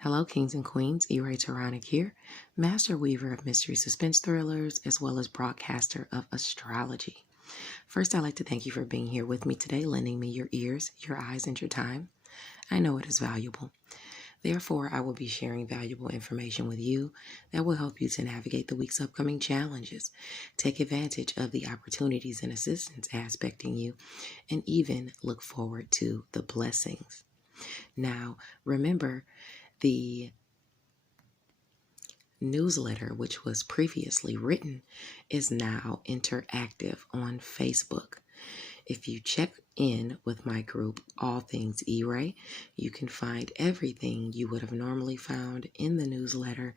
Hello, kings and queens. Aries here, master weaver of mystery suspense thrillers, as well as broadcaster of astrology. First, I'd like to thank you for being here with me today, lending me your ears, your eyes, and your time. I know it is valuable. Therefore, I will be sharing valuable information with you that will help you to navigate the week's upcoming challenges, take advantage of the opportunities and assistance aspecting you, and even look forward to the blessings. Now, remember, the newsletter, which was previously written, is now interactive on Facebook. If you check in with my group, All Things E-Ray, you can find everything you would have normally found in the newsletter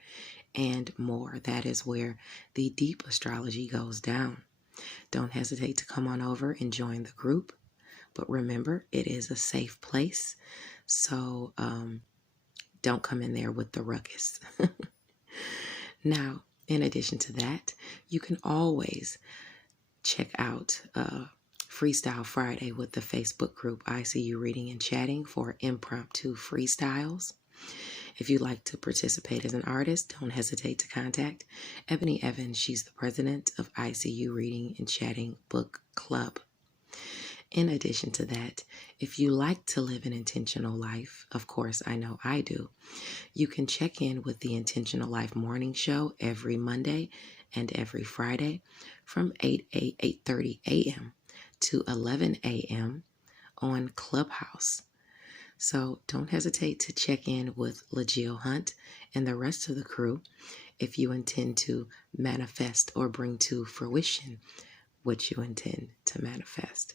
and more. That is where the deep astrology goes down. Don't hesitate to come on over and join the group. But remember, it is a safe place, so don't come in there with the ruckus. Now, in addition to that, you can always check out Freestyle Friday with the Facebook group I See You Reading and Chatting for impromptu freestyles. If you'd like to participate as an artist, don't hesitate to contact Ebony Evans. She's the president of ICU Reading and Chatting Book Club. In addition to that, if you like to live an intentional life, of course, I know I do, you can check in with the Intentional Life Morning Show every Monday and every Friday from 8:30 a.m. to 11 a.m. on Clubhouse. So don't hesitate to check in with LaGill Hunt and the rest of the crew if you intend to manifest or bring to fruition what you intend to manifest.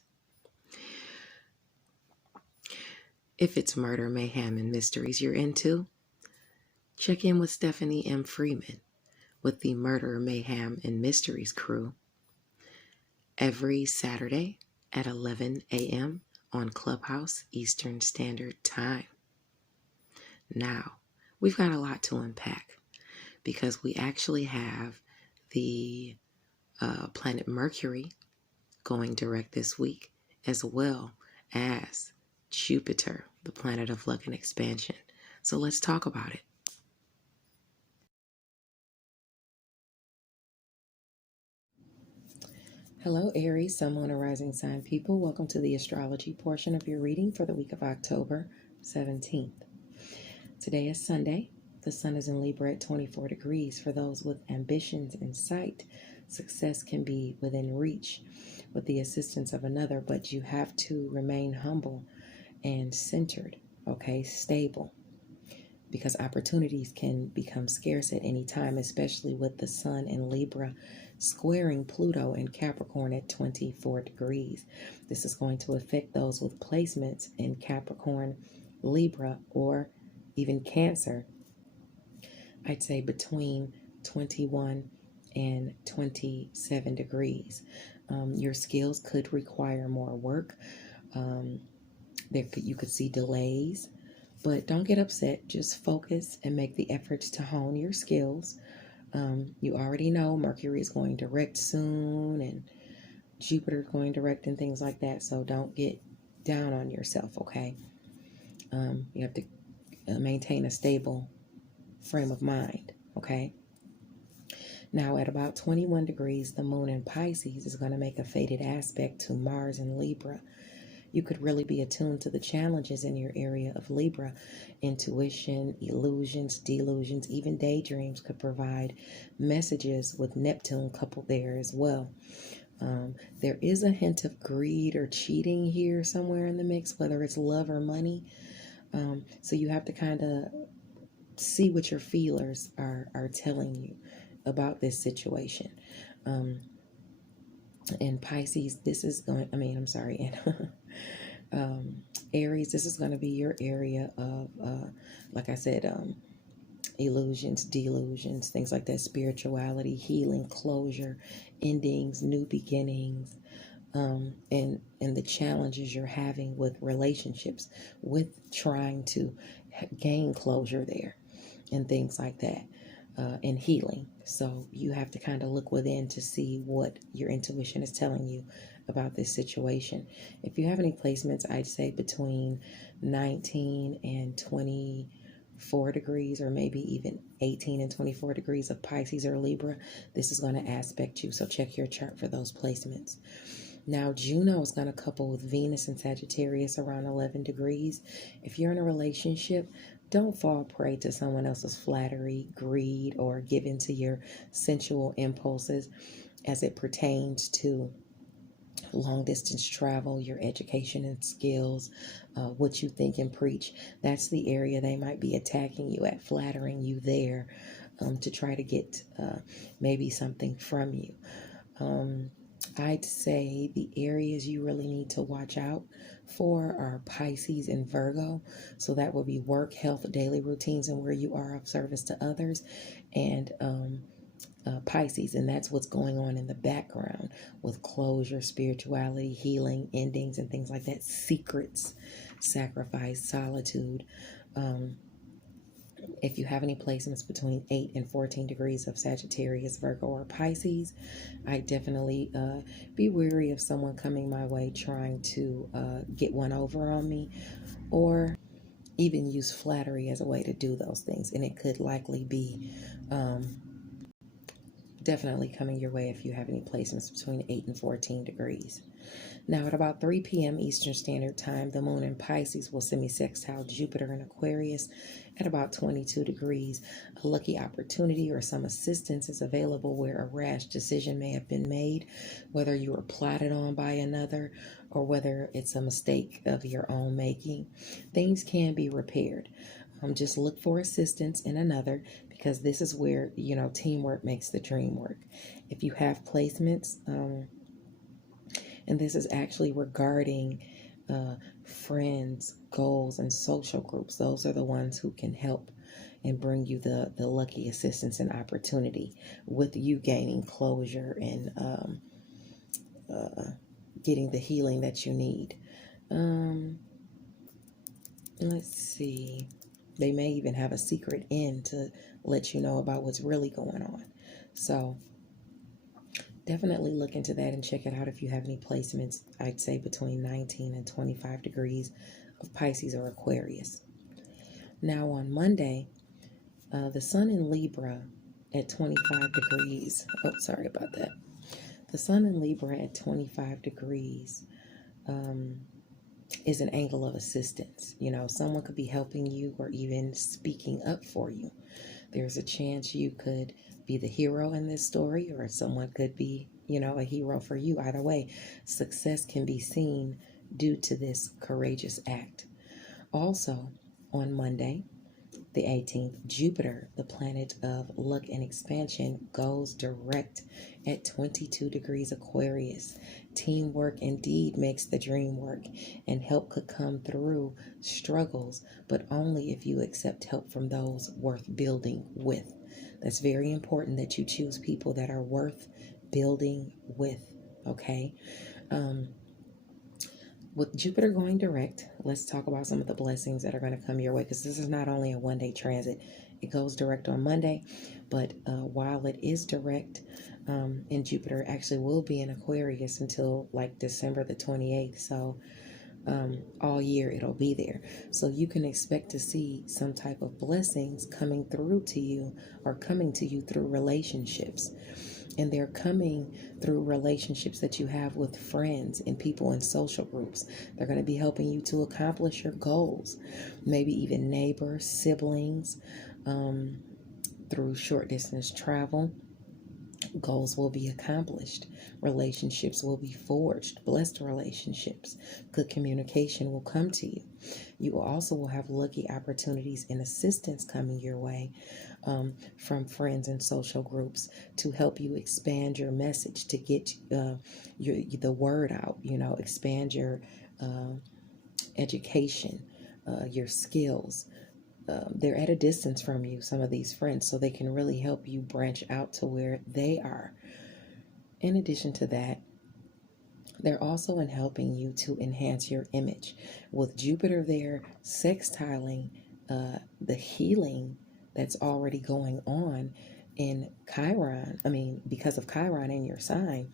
If it's murder, mayhem, and mysteries you're into, check in with Stephanie M. Freeman with the Murder, Mayhem, and Mysteries crew every Saturday at 11 a.m. on Clubhouse Eastern Standard Time. Now, we've got a lot to unpack because we actually have the planet Mercury going direct this week, as well as Jupiter, the planet of luck and expansion. So let's talk about it. Hello, Aries, Sun, Moon, and Rising Sign people. Welcome to the astrology portion of your reading for the week of October 17th. Today is Sunday. The sun is in Libra at 24 degrees. For those with ambitions in sight, success can be within reach with the assistance of another, but you have to remain humble and centered, okay, stable, because opportunities can become scarce at any time, especially with the sun in Libra squaring Pluto in Capricorn at 24 degrees. This is going to affect those with placements in Capricorn, Libra, or even Cancer. I'd say between 21 and 27 degrees. Your skills could require more work. You could see delays, but don't get upset. Just focus and make the efforts to hone your skills. You already know Mercury is going direct soon and Jupiter is going direct and things like that. So don't get down on yourself, okay? You have to maintain a stable frame of mind, okay? Now at about 21 degrees, the moon in Pisces is going to make a fated aspect to Mars in Libra. You could really be attuned to the challenges in your area of Libra. Intuition, illusions, delusions, even daydreams could provide messages with Neptune coupled there as well. There is a hint of greed or cheating here somewhere in the mix, whether it's love or money. So you have to kind of see what your feelers are telling you about this situation. And Pisces, this is going, Aries, this is going to be your area of, like I said, illusions, delusions, things like that, spirituality, healing, closure, endings, new beginnings, and the challenges you're having with relationships, with trying to gain closure there, and things like that, and healing. So you have to kind of look within to see what your intuition is telling you about this situation. If you have any placements, I'd say between 19 and 24 4 degrees or maybe even 18 and 24 degrees of Pisces or Libra, this is going to aspect you. So check your chart for those placements. Now, Juno is going to couple with Venus and Sagittarius around 11 degrees. If you're in a relationship, don't fall prey to someone else's flattery, greed, or give in to your sensual impulses as it pertains to long distance travel, your education and skills, what you think and preach. That's the area they might be attacking you at, flattering you there to try to get maybe something from you. I'd say the areas you really need to watch out for are Pisces and Virgo. So that would be work, health, daily routines, and where you are of service to others. And Pisces, and that's what's going on in the background with closure, spirituality, healing, endings, and things like that. Secrets, sacrifice, solitude. If you have any placements between 8 and 14 degrees of Sagittarius, Virgo, or Pisces, I definitely be wary of someone coming my way trying to get one over on me, or even use flattery as a way to do those things. And it could likely be definitely coming your way if you have any placements between 8 and 14 degrees. Now, at about 3 p.m. Eastern Standard Time, the moon in Pisces will semi-sextile Jupiter in Aquarius at about 22 degrees. A lucky opportunity or some assistance is available where a rash decision may have been made, whether you were plotted on by another or whether it's a mistake of your own making. Things can be repaired. Just look for assistance in another, because this is where, teamwork makes the dream work. If you have placements, and this is actually regarding friends, goals, and social groups. Those are the ones who can help and bring you the lucky assistance and opportunity with you gaining closure and getting the healing that you need. Let's see. They may even have a secret end to let you know about what's really going on. So definitely look into that and check it out if you have any placements, I'd say between 19 and 25 degrees of Pisces or Aquarius. Now on Monday, the sun in Libra at 25 degrees. Oh, sorry about that. The sun in Libra at 25 degrees is an angle of assistance. Someone could be helping you or even speaking up for you. There's a chance you could be the hero in this story, or someone could be, a hero for you. Either way, success can be seen due to this courageous act. Also, on Monday, the 18th, Jupiter, the planet of luck and expansion, goes direct at 22 degrees Aquarius. Teamwork indeed makes the dream work, and help could come through struggles, but only if you accept help from those worth building with. That's very important, that you choose people that are worth building with, okay? With Jupiter going direct, let's talk about some of the blessings that are going to come your way, because this is not only a one-day transit. It goes direct on Monday, but while it is direct, and Jupiter actually will be in Aquarius until like December the 28th, so all year it'll be there. So you can expect to see some type of blessings coming through to you, or coming to you through relationships. And they're coming through relationships that you have with friends and people in social groups. They're going to be helping you to accomplish your goals. Maybe even neighbors, siblings, through short distance travel. Goals will be accomplished. Relationships will be forged. Blessed relationships. Good communication will come to you. You also will have lucky opportunities and assistance coming your way from friends and social groups to help you expand your message, to get the word out, expand your education, your skills. They're at a distance from you, some of these friends, so they can really help you branch out to where they are. In addition to that, they're also in helping you to enhance your image. With Jupiter there sextiling the healing that's already going on, in Chiron, because of Chiron in your sign,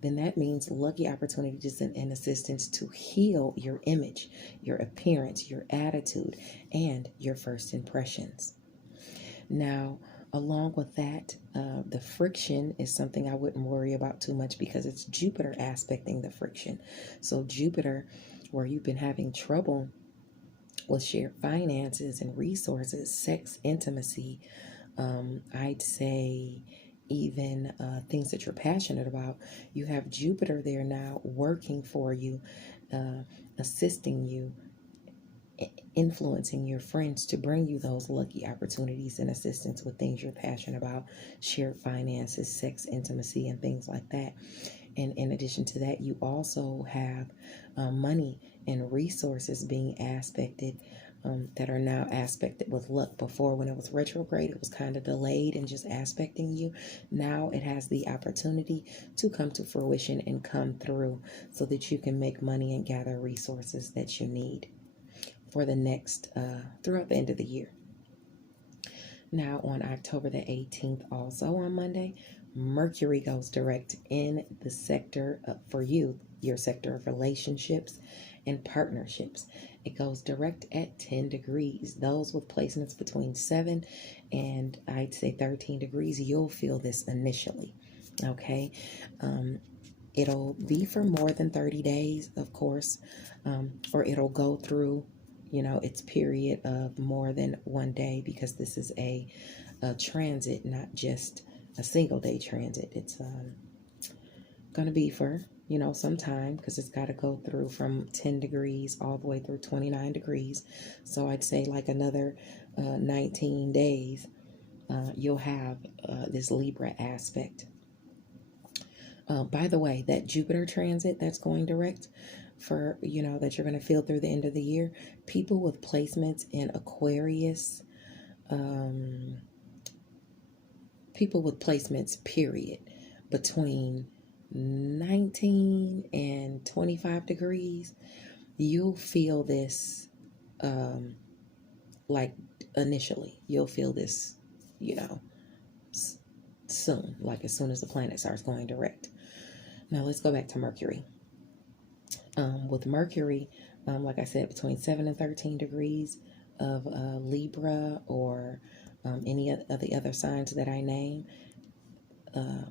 then that means lucky opportunities and assistance to heal your image, your appearance, your attitude, and your first impressions. Now, along with that, the friction is something I wouldn't worry about too much because it's Jupiter aspecting the friction. So Jupiter, where you've been having trouble with shared finances and resources, sex, intimacy, I'd say even things that you're passionate about, you have Jupiter there now working for you, assisting you, influencing your friends to bring you those lucky opportunities and assistance with things you're passionate about, shared finances, sex, intimacy, and things like that. And in addition to that, you also have money and resources being aspected, that are now aspected with luck. Before, when it was retrograde, it was kind of delayed and just aspecting you. Now it has the opportunity to come to fruition and come through so that you can make money and gather resources that you need for the next, throughout the end of the year. Now on October the 18th, also on Monday, Mercury goes direct in the sector for you, your sector of relationships and partnerships. It goes direct at 10 degrees. Those with placements between 7 and I'd say 13 degrees, you'll feel this initially. Okay. It'll be for more than 30 days, of course, or it'll go through, its period of more than one day, because this is a transit, not just a single day transit. It's going to be for, some time, because it's got to go through from 10 degrees all the way through 29 degrees. So I'd say like another 19 days, you'll have this Libra aspect. By the way, that Jupiter transit that's going direct for, that you're going to feel through the end of the year, people with placements in Aquarius, people with placements, period, between 19 and 25 degrees, you'll feel this, like initially, you'll feel this, soon, like as soon as the planet starts going direct. Now let's go back to Mercury. With Mercury, like I said, between 7 and 13 degrees of Libra or any of the other signs that I name,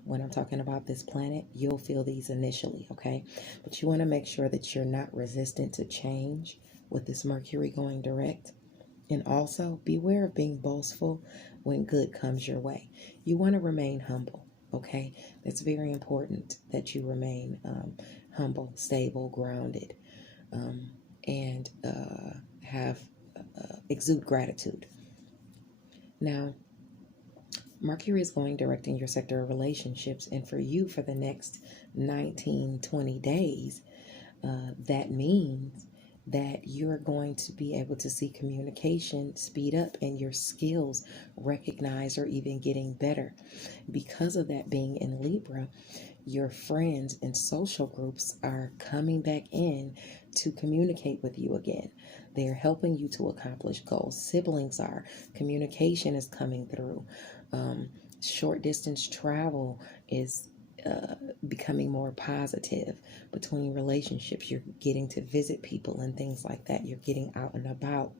when I'm talking about this planet, you'll feel these initially, okay? But you want to make sure that you're not resistant to change with this Mercury going direct. And also, beware of being boastful when good comes your way. You want to remain humble, okay? It's very important that you remain humble, stable, grounded, and exude gratitude. Now, Mercury is going direct in your sector of relationships, and for you for the next 19, 20 days, that means that you're going to be able to see communication speed up and your skills recognized or even getting better. Because of that being in Libra, your friends and social groups are coming back in to communicate with you again. They're helping you to accomplish goals. Siblings are. Communication is coming through. Short distance travel is becoming more positive between relationships. You're getting to visit people and things like that. You're getting out and about.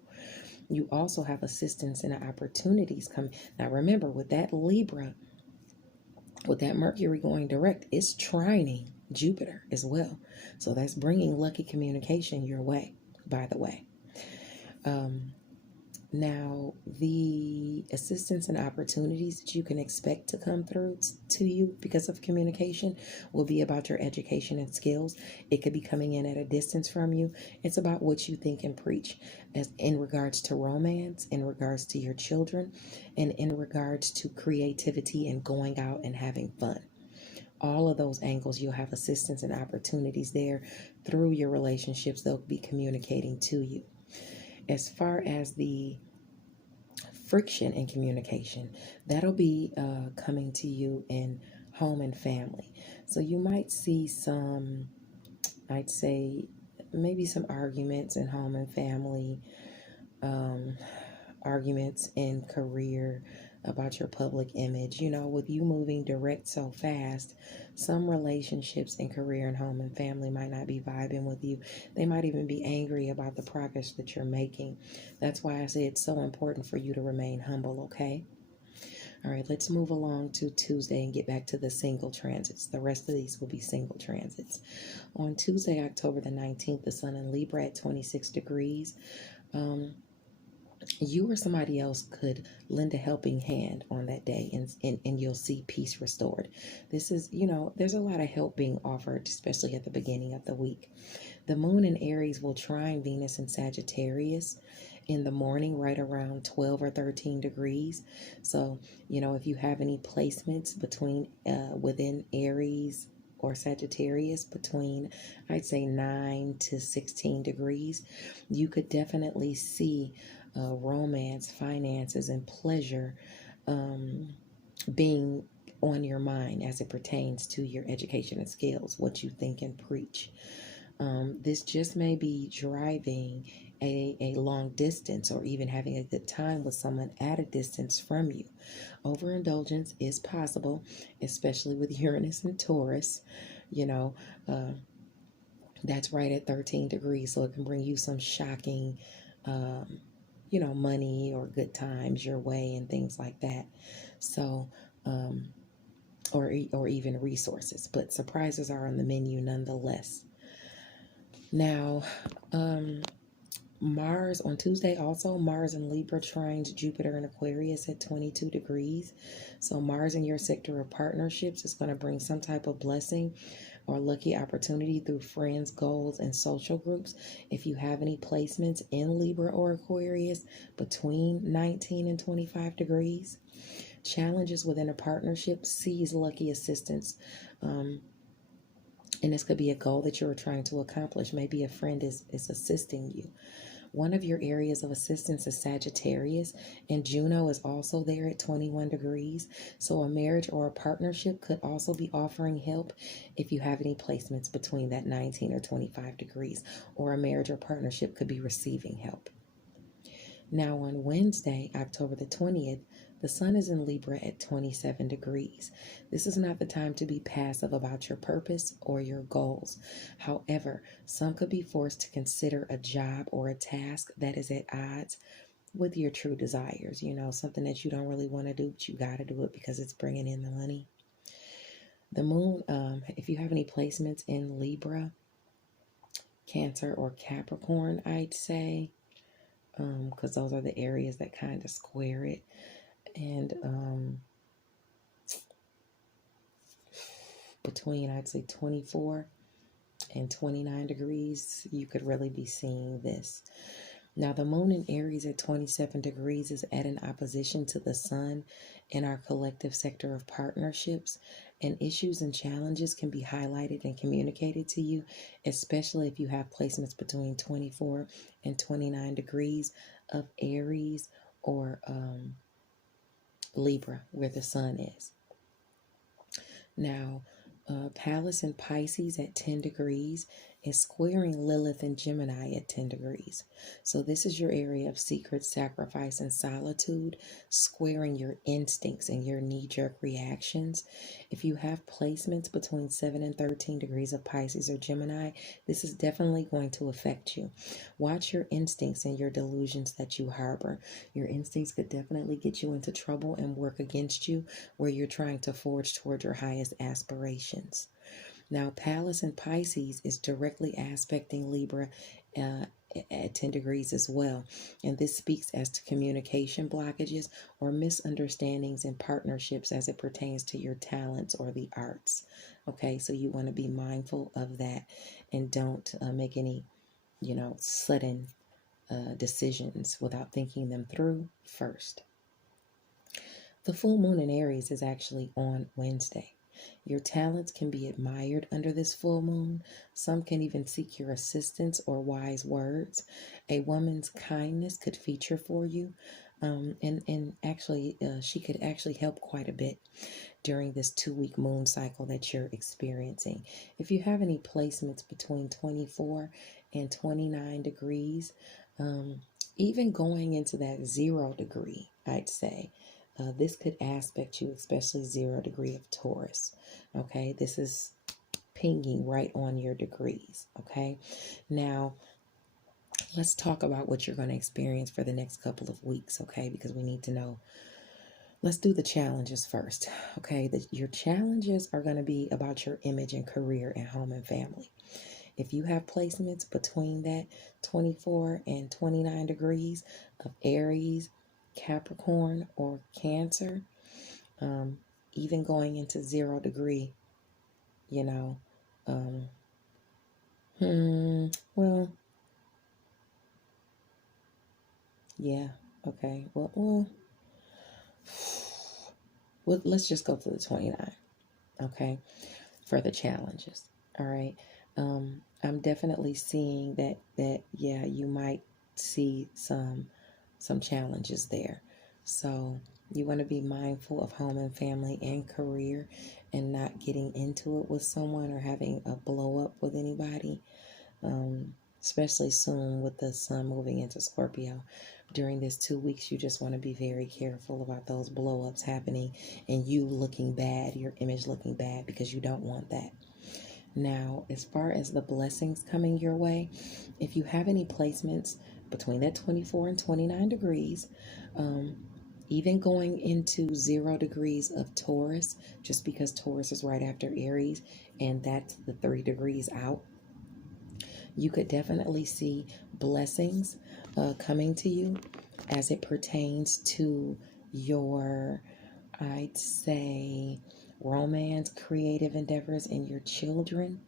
You also have assistance and opportunities coming. Now remember, with that Libra, with that Mercury going direct, it's trining Jupiter as well. So that's bringing lucky communication your way, by the way. Now, the assistance and opportunities that you can expect to come through to you because of communication will be about your education and skills. It could be coming in at a distance from you. It's about what you think and preach, as in regards to romance, in regards to your children, and in regards to creativity and going out and having fun. All of those angles, you'll have assistance and opportunities there through your relationships. They'll be communicating to you. As far as the friction in communication, that'll be coming to you in home and family. So you might see some, I'd say, maybe some arguments in home and family, arguments in career, about your public image. You know, with you moving direct so fast, some relationships in career and home and family might not be vibing with you. They might even be angry about the progress that you're making. That's why I say it's so important for you to remain humble, okay? All right, let's move along to Tuesday and get back to the single transits. The rest of these will be single transits. On Tuesday, October the 19th, the sun in Libra at 26 degrees. You or somebody else could lend a helping hand on that day, and you'll see peace restored. This is, there's a lot of help being offered, especially at the beginning of the week. The moon in Aries will trine Venus in Sagittarius in the morning, right around 12 or 13 degrees. So, if you have any placements within Aries or Sagittarius between, I'd say, 9 to 16 degrees, you could definitely see romance, finances, and pleasure being on your mind as it pertains to your education and skills, what you think and preach. This just may be driving a long distance or even having a good time with someone at a distance from you. Overindulgence is possible, especially with Uranus and Taurus. You know, uh, that's right at 13 degrees, so it can bring you some shocking, money or good times your way and things like that. So, or even resources, but surprises are on the menu nonetheless. Now, Mars on Tuesday, also Mars in Libra trines Jupiter in Aquarius at 22 degrees. So Mars in your sector of partnerships is going to bring some type of blessing or lucky opportunity through friends, goals, and social groups. If you have any placements in Libra or Aquarius between 19 and 25 degrees, challenges within a partnership sees lucky assistance. And this could be a goal that you are trying to accomplish. Maybe a friend is assisting you. One of your areas of assistance is Sagittarius, and Juno is also there at 21 degrees. So a marriage or a partnership could also be offering help if you have any placements between that 19 or 25 degrees, or a marriage or partnership could be receiving help. Now on Wednesday, October the 20th, the sun is in Libra at 27 degrees. This is not the time to be passive about your purpose or your goals. However, some could be forced to consider a job or a task that is at odds with your true desires. Something that you don't really want to do, but you got to do it because it's bringing in the money. The moon, if you have any placements in Libra, Cancer, or Capricorn, I'd say, because those are the areas that kind of square it. And between, I'd say, 24 and 29 degrees, you could really be seeing this. Now, the moon in Aries at 27 degrees is at an opposition to the sun in our collective sector of partnerships, and issues and challenges can be highlighted and communicated to you, especially if you have placements between 24 and 29 degrees of Aries or Libra, where the sun is. Now, Pallas in Pisces at 10 degrees is squaring Lilith in Gemini at 10 degrees. So this is your area of secret sacrifice and solitude, squaring your instincts and your knee-jerk reactions. If you have placements between 7 and 13 degrees of Pisces or Gemini, this is definitely going to affect you. Watch your instincts and your delusions that you harbor. Your instincts could definitely get you into trouble and work against you where you're trying to forge toward your highest aspirations. Now, Pallas in Pisces is directly aspecting Libra at 10 degrees as well. And this speaks as to communication blockages or misunderstandings in partnerships as it pertains to your talents or the arts. Okay, so you want to be mindful of that and don't make any, sudden decisions without thinking them through first. The full moon in Aries is actually on Wednesday. Your talents can be admired under this full moon. Some can even seek your assistance or wise words. A woman's kindness could feature for you. And actually, she could actually help quite a bit during this 2-week moon cycle that you're experiencing. If you have any placements between 24 and 29 degrees, even going into that 0 degree, I'd say, This could aspect you, especially 0 degree of Taurus. Okay, this is pinging right on your degrees. Okay, now let's talk about what you're going to experience for the next couple of weeks. Okay, because we need to know. Let's do the challenges first. Okay, your challenges are going to be about your image and career and home and family. If you have placements between that 24 and 29 degrees of Aries, Capricorn, or Cancer, even going into 0 degree, you know, well, yeah, okay, well, let's just go to the 29, okay, for the challenges. All right. I'm definitely seeing that yeah, you might see some challenges there. So you want to be mindful of home and family and career, and not getting into it with someone or having a blow up with anybody. Especially soon with the sun moving into Scorpio. During this 2 weeks, you just want to be very careful about those blow ups happening and you looking bad, your image looking bad, because you don't want that. Now, as far as the blessings coming your way, if you have any placements between that 24 and 29 degrees, even going into 0 degrees of Taurus, just because Taurus is right after Aries and that's the 3 degrees out, you could definitely see blessings coming to you as it pertains to your, I'd say, romance, creative endeavors, and your children,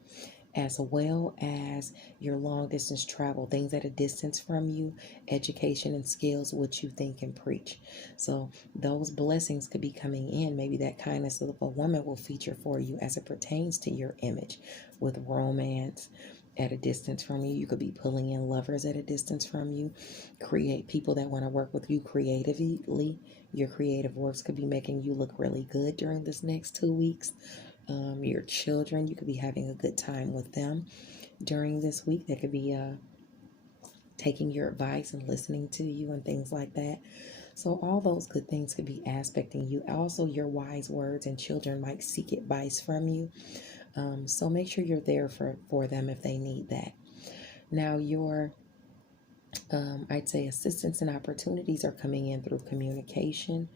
as well as your long distance travel, things at a distance from you, education and skills, what you think and preach. So those blessings could be coming in. Maybe that kindness of a woman will feature for you as it pertains to your image with romance at a distance from you. You could be pulling in lovers at a distance from you, create people that want to work with you creatively. Your creative works could be making you look really good during this next 2 weeks. Your children, you could be having a good time with them during this week. They could be taking your advice and listening to you and things like that. So all those good things could be aspecting you. Also, your wise words, and children might seek advice from you. So make sure you're there for them if they need that. Now, your I'd say assistance and opportunities are coming in through communication.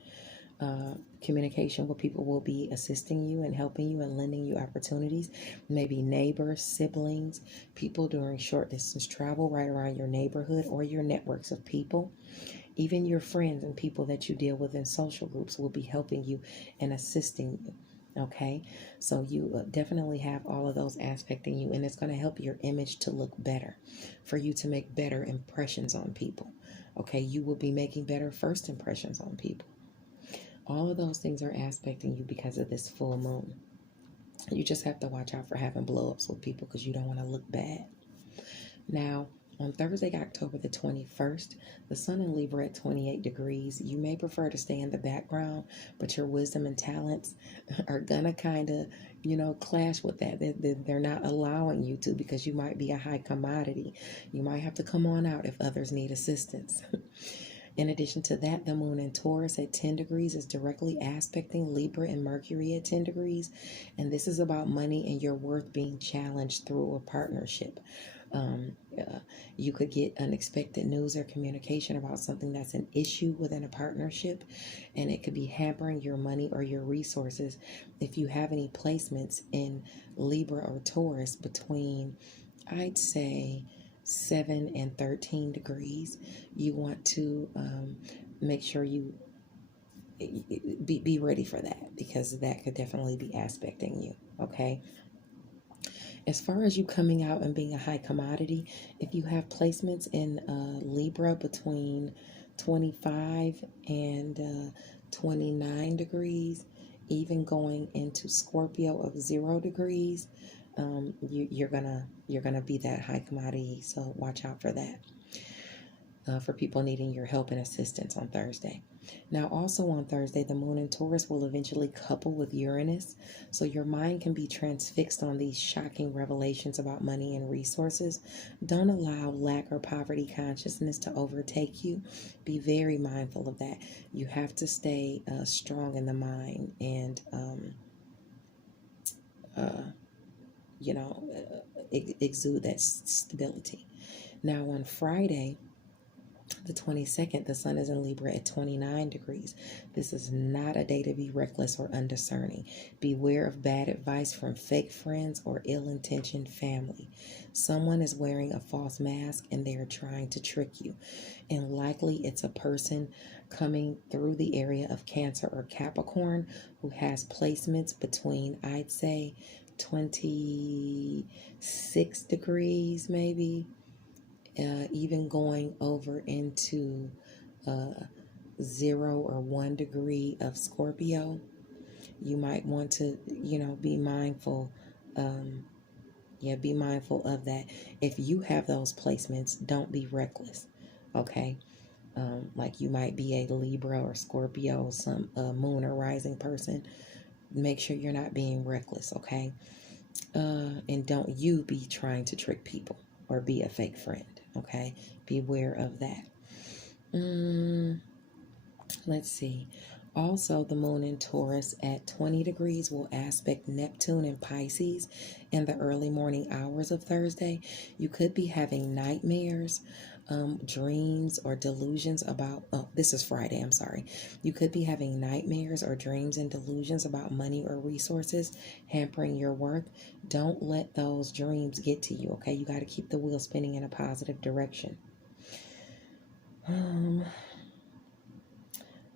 Communication where people will be assisting you and helping you and lending you opportunities. Maybe neighbors, siblings, people during short distance travel right around your neighborhood or your networks of people. Even your friends and people that you deal with in social groups will be helping you and assisting you. Okay, so you definitely have all of those aspecting you, and it's going to help your image to look better, for you to make better impressions on people. Okay, you will be making better first impressions on people. All of those things are aspecting you because of this full moon. You just have to watch out for having blow-ups with people because you don't want to look bad. Now, on Thursday, October the 21st, the sun in Libra at 28 degrees. You may prefer to stay in the background, but your wisdom and talents are going to kind of, clash with that. They're not allowing you to, because you might be a high commodity. You might have to come on out if others need assistance. In addition to that, the moon in Taurus at 10 degrees is directly aspecting Libra and Mercury at 10 degrees. And this is about money and your worth being challenged through a partnership. You could get unexpected news or communication about something that's an issue within a partnership, and it could be hampering your money or your resources. If you have any placements in Libra or Taurus between, I'd say, 7 and 13 degrees, you want to make sure you be ready for that, because that could definitely be aspecting you. Okay. As far as you coming out and being a high commodity, if you have placements in Libra between 25 and 29 degrees, even going into Scorpio of 0 degrees, you're gonna be that high commodity. So watch out for that. for people needing your help and assistance on Thursday. Now, also on Thursday, the moon in Taurus will eventually couple with Uranus, so your mind can be transfixed on these shocking revelations about money and resources. Don't allow lack or poverty consciousness to overtake you. Be very mindful of that. You have to stay strong in the mind and, exude that stability. Now, on Friday, the 22nd, the sun is in Libra at 29 degrees. This is not a day to be reckless or undiscerning. Beware of bad advice from fake friends or ill-intentioned family. Someone is wearing a false mask and they are trying to trick you. And likely it's a person coming through the area of Cancer or Capricorn who has placements between, I'd say, 26 degrees maybe. Even going over into 0 or 1 degree of Scorpio. You might want to, be mindful. Be mindful of that. If you have those placements, don't be reckless. Okay. Like you might be a Libra or Scorpio, some moon or rising person. Make sure you're not being reckless. Okay. And don't you be trying to trick people or be a fake friend. Okay, beware of that. Let's see. Also, the moon in Taurus at 20 degrees will aspect Neptune and Pisces in the early morning hours of Thursday. You could be having nightmares, dreams, or delusions about, this is Friday, I'm sorry. You could be having nightmares or dreams and delusions about money or resources hampering your work. Don't let those dreams get to you, okay? You got to keep the wheel spinning in a positive direction.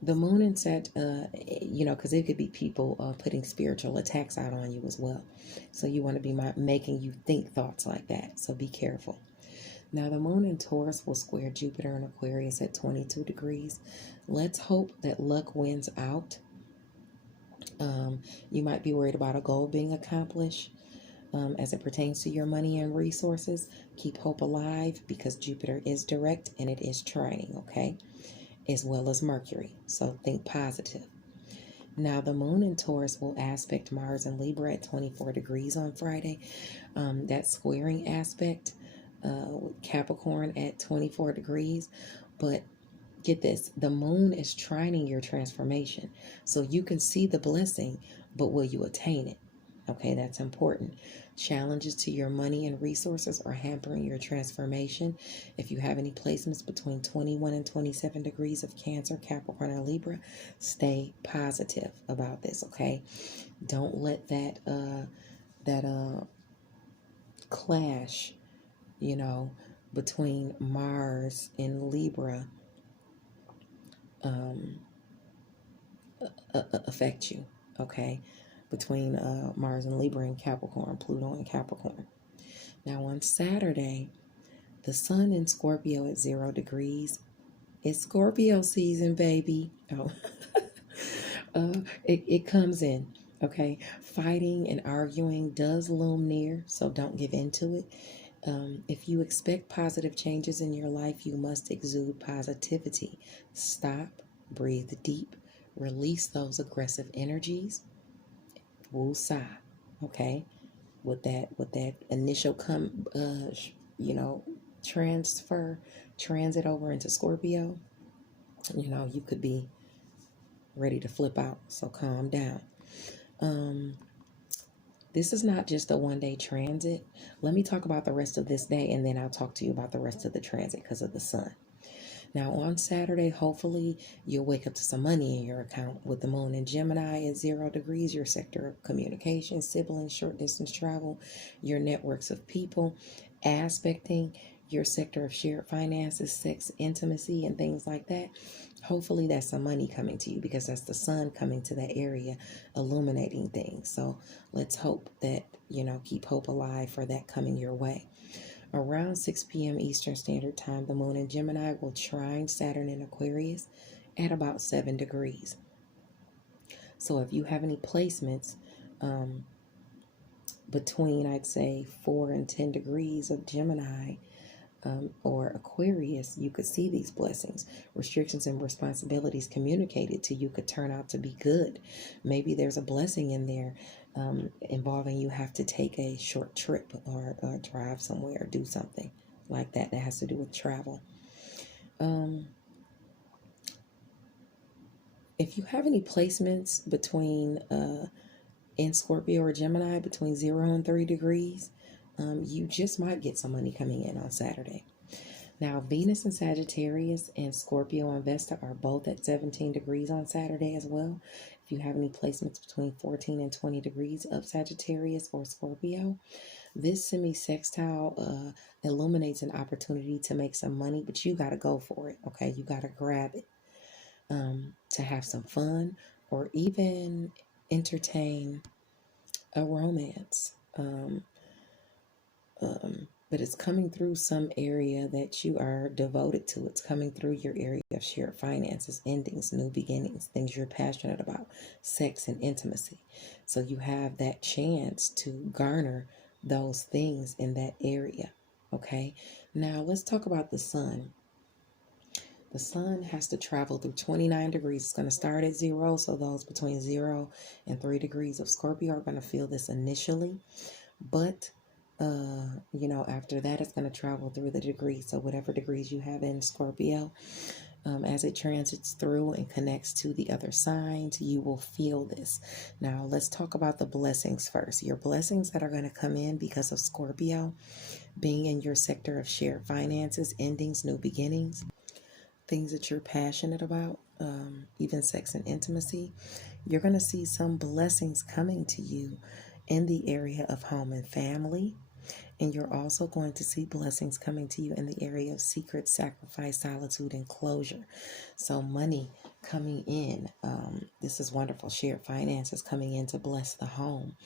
The moon and set, because it could be people putting spiritual attacks out on you as well. So you want to be making you think thoughts like that. So be careful. Now, the moon in Taurus will square Jupiter in Aquarius at 22 degrees. Let's hope that luck wins out. You might be worried about a goal being accomplished as it pertains to your money and resources. Keep hope alive because Jupiter is direct and it is trining, okay? As well as Mercury. So think positive. Now, the moon in Taurus will aspect Mars and Libra at 24 degrees on Friday. That squaring aspect with Capricorn at 24 degrees. But get this, the moon is trining your transformation. So you can see the blessing, but will you attain it? Okay, that's important. Challenges to your money and resources are hampering your transformation. If you have any placements between 21 and 27 degrees of Cancer, Capricorn, or Libra, stay positive about this, okay? Don't let that clash, between Mars and Libra affect you, okay? Between Mars and Libra and Capricorn, Pluto and Capricorn. Now on Saturday, the sun in Scorpio at 0 degrees. It's Scorpio season, baby. Oh, it comes in, okay? Fighting and arguing does loom near, so don't give in to it. If you expect positive changes in your life, you must exude positivity. Stop, breathe deep, release those aggressive energies. Woo-sa, okay? With that initial transit over into Scorpio, you could be ready to flip out. So calm down. This is not just a one-day transit. Let me talk about the rest of this day, and then I'll talk to you about the rest of the transit because of the sun. Now, on Saturday, hopefully, you'll wake up to some money in your account with the moon in Gemini at 0 degrees, your sector of communication, siblings, short-distance travel, your networks of people, aspecting your sector of shared finances, sex, intimacy, and things like that. Hopefully, that's some money coming to you because that's the sun coming to that area, illuminating things. So let's hope that, keep hope alive for that coming your way. Around 6 p.m. Eastern Standard Time, the moon in Gemini will trine Saturn in Aquarius at about 7 degrees. So if you have any placements between, I'd say, 4 and 10 degrees of Gemini, or Aquarius, you could see these blessings. Restrictions and responsibilities communicated to you could turn out to be good. Maybe there's a blessing in there involving you have to take a short trip or drive somewhere or do something like that that has to do with travel. If you have any placements between in Scorpio or Gemini between 0 and 3 degrees, you just might get some money coming in on Saturday. Now, Venus and Sagittarius and Scorpio and Vesta are both at 17 degrees on Saturday as well. If you have any placements between 14 and 20 degrees of Sagittarius or Scorpio, this semi-sextile illuminates an opportunity to make some money, but you got to go for it, okay? You got to grab it to have some fun or even entertain a romance. But it's coming through some area that you are devoted to. It's coming through your area of shared finances, endings, new beginnings, things you're passionate about, sex and intimacy. So you have that chance to garner those things in that area. Okay. Now let's talk about the sun. The sun has to travel through 29 degrees. It's going to start at 0. So those between 0 and 3 degrees of Scorpio are going to feel this initially. But after that, it's going to travel through the degrees. So whatever degrees you have in Scorpio, as it transits through and connects to the other signs, you will feel this. Now, let's talk about the blessings first. Your blessings that are going to come in because of Scorpio being in your sector of shared finances, endings, new beginnings, things that you're passionate about, even sex and intimacy. You're going to see some blessings coming to you in the area of home and family. And you're also going to see blessings coming to you in the area of secret, sacrifice, solitude, and closure. So money coming in. This is wonderful. Shared finances coming in to bless the home.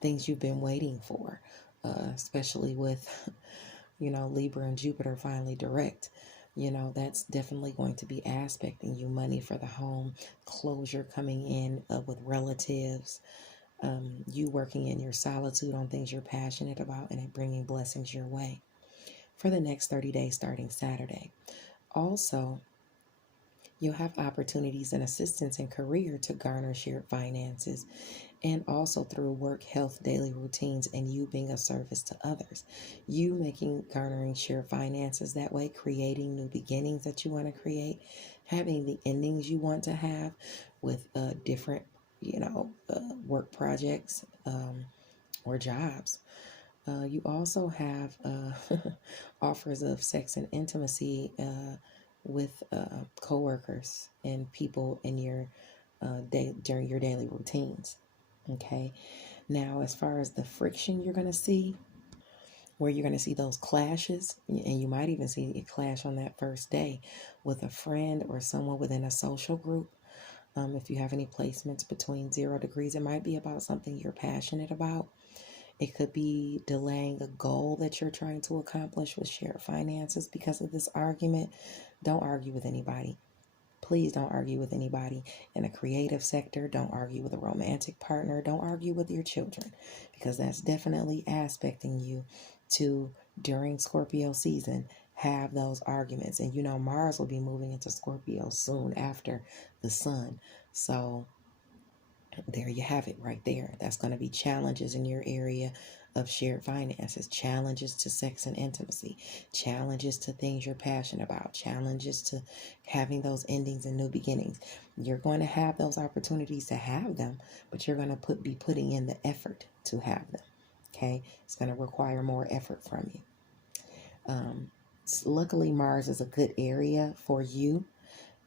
Things you've been waiting for, especially with, Libra and Jupiter finally direct. That's definitely going to be aspecting you. Money for the home, closure coming in with relatives. You working in your solitude on things you're passionate about and it bringing blessings your way for the next 30 days starting Saturday. Also, you'll have opportunities and assistance in career to garner shared finances and also through work, health, daily routines, and you being of service to others. You garnering shared finances that way, creating new beginnings that you want to create, having the endings you want to have with different work projects or jobs. You also have offers of sex and intimacy with coworkers and people in your day during your daily routines. Okay. Now, as far as the friction you're going to see, where you're going to see those clashes, and you might even see a clash on that first day with a friend or someone within a social group. If you have any placements between 0 degrees, it might be about something you're passionate about. It could be delaying a goal that you're trying to accomplish with shared finances because of this argument. Don't argue with anybody. Please don't argue with anybody in a creative sector. Don't argue with a romantic partner. Don't argue with your children because that's definitely aspecting you to, during Scorpio season, have those arguments. And Mars will be moving into Scorpio soon after the sun. So there you have it right there. That's going to be challenges in your area of shared finances, challenges to sex and intimacy, challenges to things you're passionate about, challenges to having those endings and new beginnings. You're going to have those opportunities to have them, but you're going to be putting in the effort to have them. Okay. It's going to require more effort from you. Luckily, Mars is a good area for you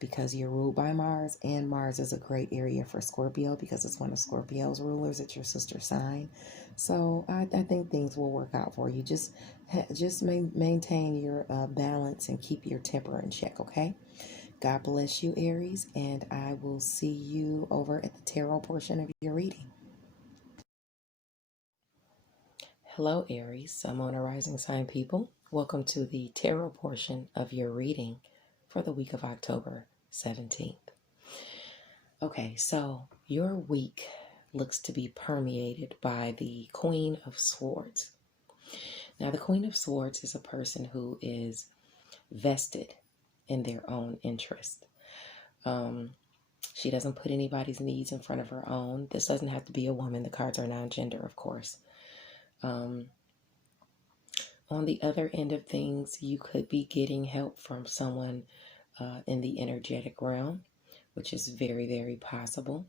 because you're ruled by Mars, and Mars is a great area for Scorpio because it's one of Scorpio's rulers. It's your sister sign. So I think things will work out for you. Just maintain your balance and keep your temper in check, okay? God bless you, Aries, and I will see you over at the tarot portion of your reading. Hello, Aries, Sun, Moon, and Rising sign people. Welcome to the tarot portion of your reading for the week of October 17th. Okay, so your week looks to be permeated by the Queen of Swords. Now, the Queen of Swords is a person who is vested in their own interest. She doesn't put anybody's needs in front of her own. This doesn't have to be a woman. The cards are non-gender, of course. On the other end of things, you could be getting help from someone in the energetic realm, which is very, very possible.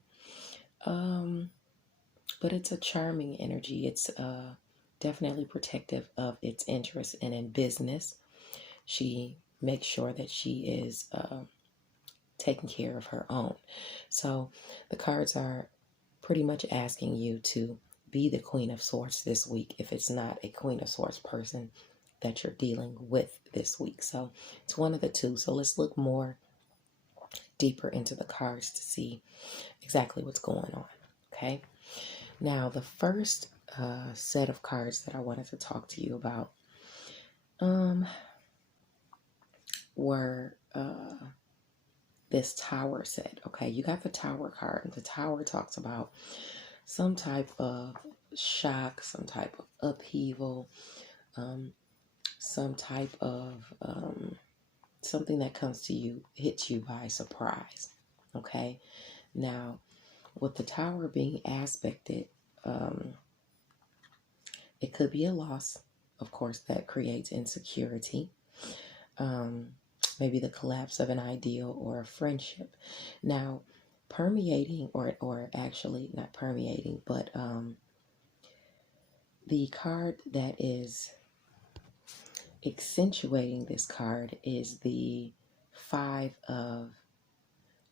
But it's a charming energy. It's definitely protective of its interests. And in business, she makes sure that she is taking care of her own. So the cards are pretty much asking you to be the Queen of Swords this week if it's not a Queen of Swords person that you're dealing with this week. So it's one of the two. So let's look more deeper into the cards to see exactly what's going on. Okay. Now, the first set of cards that I wanted to talk to you about were this Tower set. Okay, you got the Tower card, and the Tower talks about some type of shock, some type of upheaval, some type of something that comes to you, hits you by surprise. Okay, now with the Tower being aspected, it could be a loss, of course, that creates insecurity. Maybe the collapse of an ideal or a friendship. Now, permeating, or actually not permeating, but the card that is accentuating this card is the Five of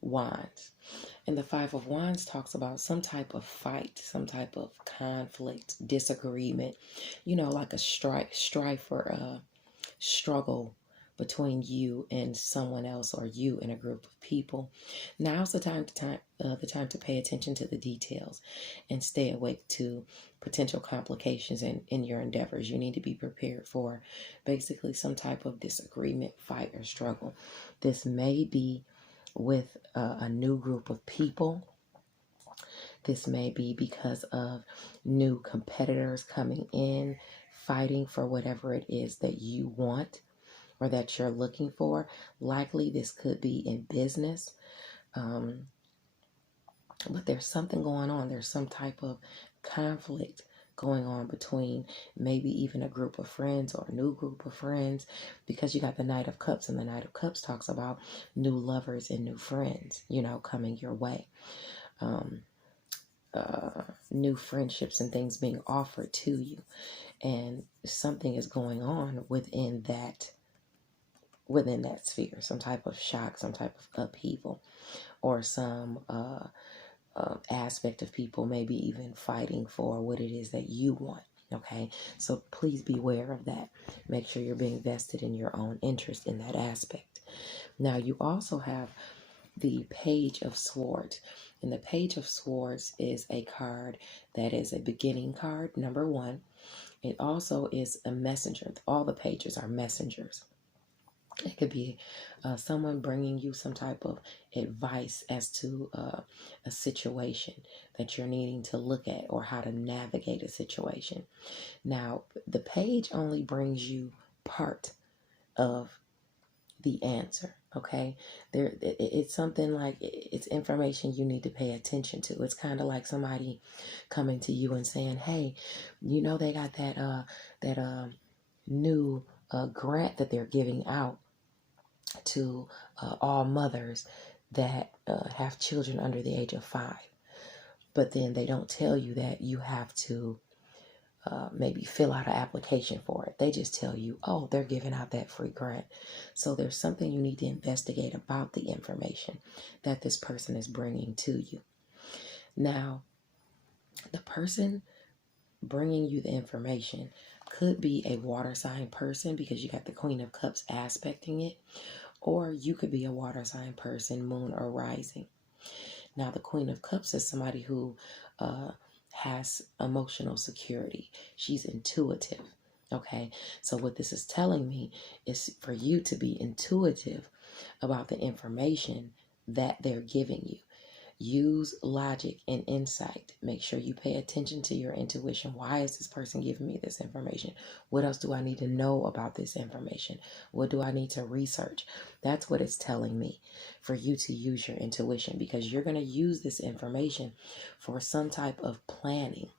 Wands. And the Five of Wands talks about some type of fight, some type of conflict, disagreement, like a strife or a struggle between you and someone else, or you and a group of people. Now's the time to pay attention to the details and stay awake to potential complications in your endeavors. You need to be prepared for basically some type of disagreement, fight, or struggle. This may be with a new group of people. This may be because of new competitors coming in, fighting for whatever it is that you want or that you're looking for. Likely this could be in business. But there's something going on. There's some type of conflict going on between maybe even a group of friends or a new group of friends, because you got the Knight of Cups, and the Knight of Cups talks about new lovers and new friends, coming your way. New friendships and things being offered to you. And something is going on within that sphere, some type of shock, some type of upheaval, or some aspect of people maybe even fighting for what it is that you want. Okay, so please beware of that. Make sure you're being vested in your own interest in that aspect. Now, you also have the Page of Swords, and the Page of Swords is a card that is a beginning card, number one. It also is a messenger. All the pages are messengers. It could be someone bringing you some type of advice as to a situation that you're needing to look at, or how to navigate a situation. Now, the page only brings you part of the answer. Okay, it's something like it's information you need to pay attention to. It's kind of like somebody coming to you and saying, "Hey, they got that new grant that they're giving out to all mothers that have children under the age of 5. But then they don't tell you that you have to maybe fill out an application for it. They just tell you, oh, they're giving out that free grant. So there's something you need to investigate about the information that this person is bringing to you. Now, the person bringing you the information could be a water sign person, because you got the Queen of Cups aspecting it. Or you could be a water sign person, moon or rising. Now, the Queen of Cups is somebody who has emotional security. She's intuitive. Okay, so what this is telling me is for you to be intuitive about the information that they're giving you. Use logic and insight. Make sure you pay attention to your intuition. Why is this person giving me this information? What else do I need to know about this information? What do I need to research? That's what it's telling me, for you to use your intuition, because you're going to use this information for some type of planning.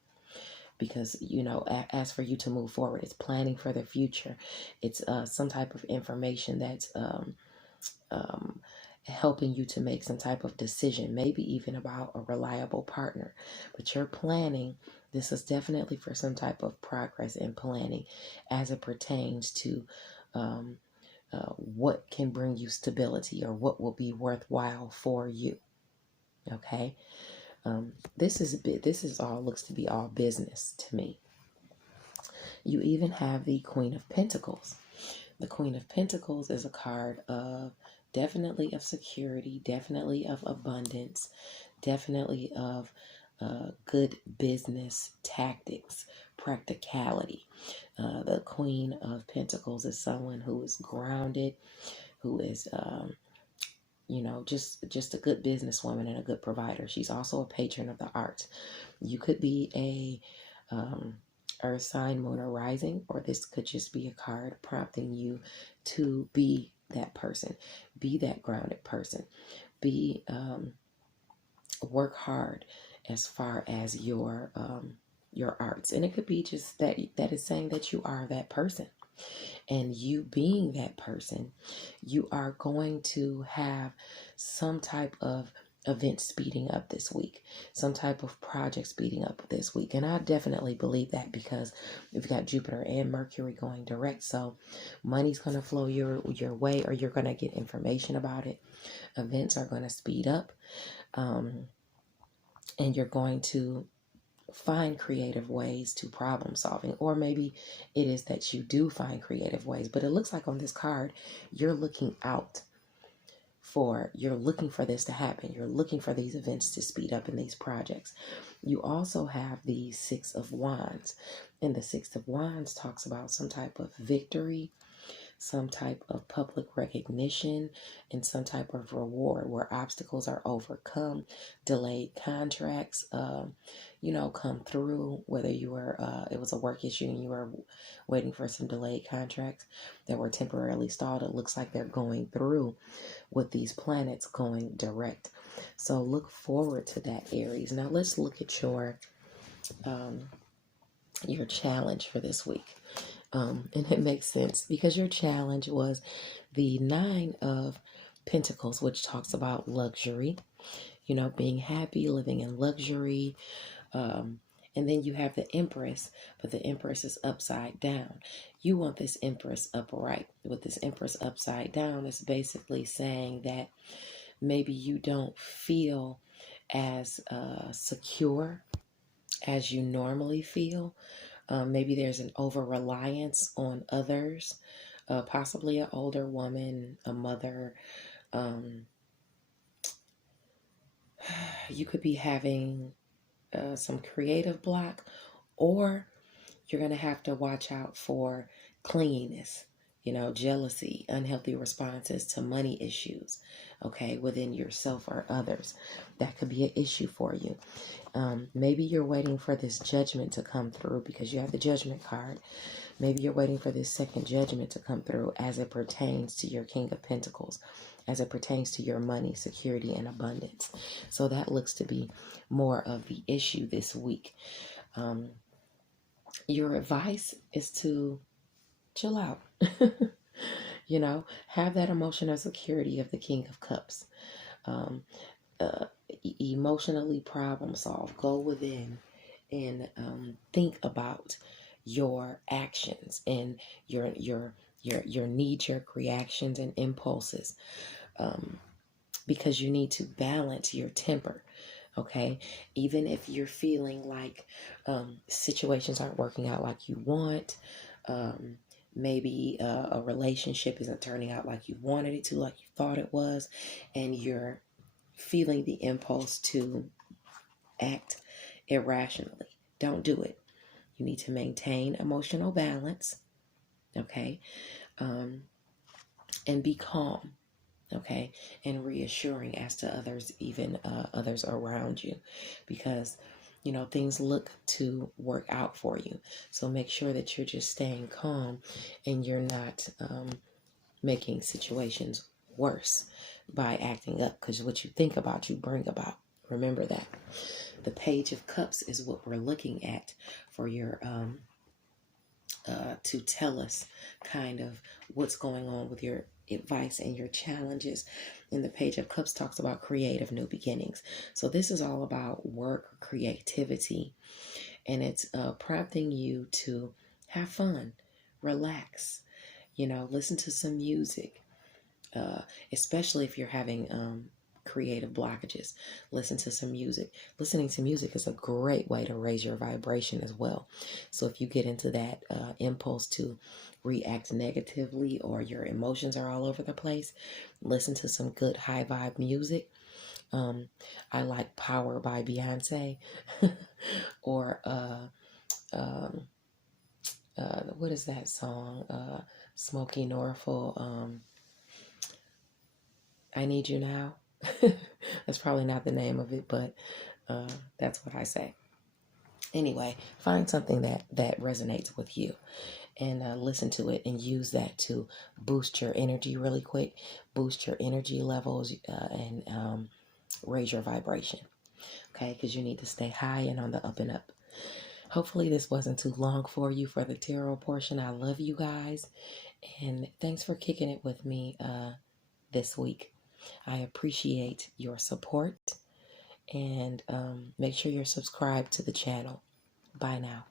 Because, you know, as for you to move forward, it's planning for the future. It's some type of information that's um, helping you to make some type of decision, maybe even about a reliable partner. But you're planning. This is definitely for some type of progress and planning as it pertains to what can bring you stability, or what will be worthwhile for you. Okay. This is all, looks to be all business to me. You even have the Queen of Pentacles. The Queen of Pentacles is a card of definitely of security, definitely of abundance, definitely of good business tactics, practicality. The Queen of Pentacles is someone who is grounded, who is you know, just a good businesswoman and a good provider. She's also a patron of the arts. You could be a earth sign, moon, or rising, or this could just be a card prompting you to be that person, be that grounded person, be work hard as far as your arts. And it could be just that is saying that you are that person. And you being that person, you are going to have some type of event speeding up this week, some type of project speeding up this week. And I definitely believe that, because we've got Jupiter and Mercury going direct. So money's going to flow your way, or you're going to get information about it. Events are going to speed up. And you're going to find creative ways to problem solving, or maybe it is that you do find creative ways, but it looks like on this card you're looking for this to happen. You're looking for these events to speed up in these projects. You also have the Six of Wands, and the Six of Wands talks about some type of victory, some type of public recognition, and some type of reward where obstacles are overcome, delayed contracts, come through, whether you were, it was a work issue and you were waiting for some delayed contracts that were temporarily stalled. It looks like they're going through with these planets going direct. So look forward to that, Aries. Now let's look at your challenge for this week. And it makes sense, because your challenge was the Nine of Pentacles, which talks about luxury, being happy, living in luxury. And then you have the Empress, but the Empress is upside down. You want this Empress upright. With this Empress upside down, it's basically saying that maybe you don't feel as secure as you normally feel. Maybe there's an over-reliance on others, possibly an older woman, a mother. You could be having some creative block, or you're going to have to watch out for clinginess, jealousy, unhealthy responses to money issues, okay, within yourself or others. That could be an issue for you. Maybe you're waiting for this judgment to come through, because you have the Judgment card. Maybe you're waiting for this second judgment to come through as it pertains to your King of Pentacles, as it pertains to your money, security, and abundance. So that looks to be more of the issue this week. Your advice is to chill out. Have that emotional security of the King of Cups. Emotionally problem solve. Go within and think about your actions and your knee-jerk reactions and impulses, because you need to balance your temper. Okay, even if you're feeling like situations aren't working out like you want, maybe a relationship isn't turning out like you wanted it to, like you thought it was, and you're feeling the impulse to act irrationally. Don't do it. You need to maintain emotional balance, okay, and be calm. okay, and reassuring as to others, even others around you, because you know things look to work out for you. So make sure that you're just staying calm and you're not making situations worse by acting up, because what you think about, you bring about. Remember that. The Page of Cups is what we're looking at for your to tell us kind of what's going on with your advice and your challenges. And the Page of Cups talks about creative new beginnings. So this is all about work, creativity, and it's prompting you to have fun, relax, you know, listen to some music, especially if you're having creative blockages. Listen to some music. Listening to music is a great way to raise your vibration as well. So if you get into that impulse to react negatively, or your emotions are all over the place, listen to some good high vibe music. I like Power by Beyonce, or um, what is that song? Smokey Norfolk. I Need You Now. That's probably not the name of it, but that's what I say. Anyway, find something that resonates with you, and listen to it and use that to boost your energy really quick, boost your energy levels, and raise your vibration. Okay, because you need to stay high and on the up and up. Hopefully this wasn't too long for you for the tarot portion. I love you guys, and thanks for kicking it with me this week. I appreciate your support, and make sure you're subscribed to the channel. Bye now.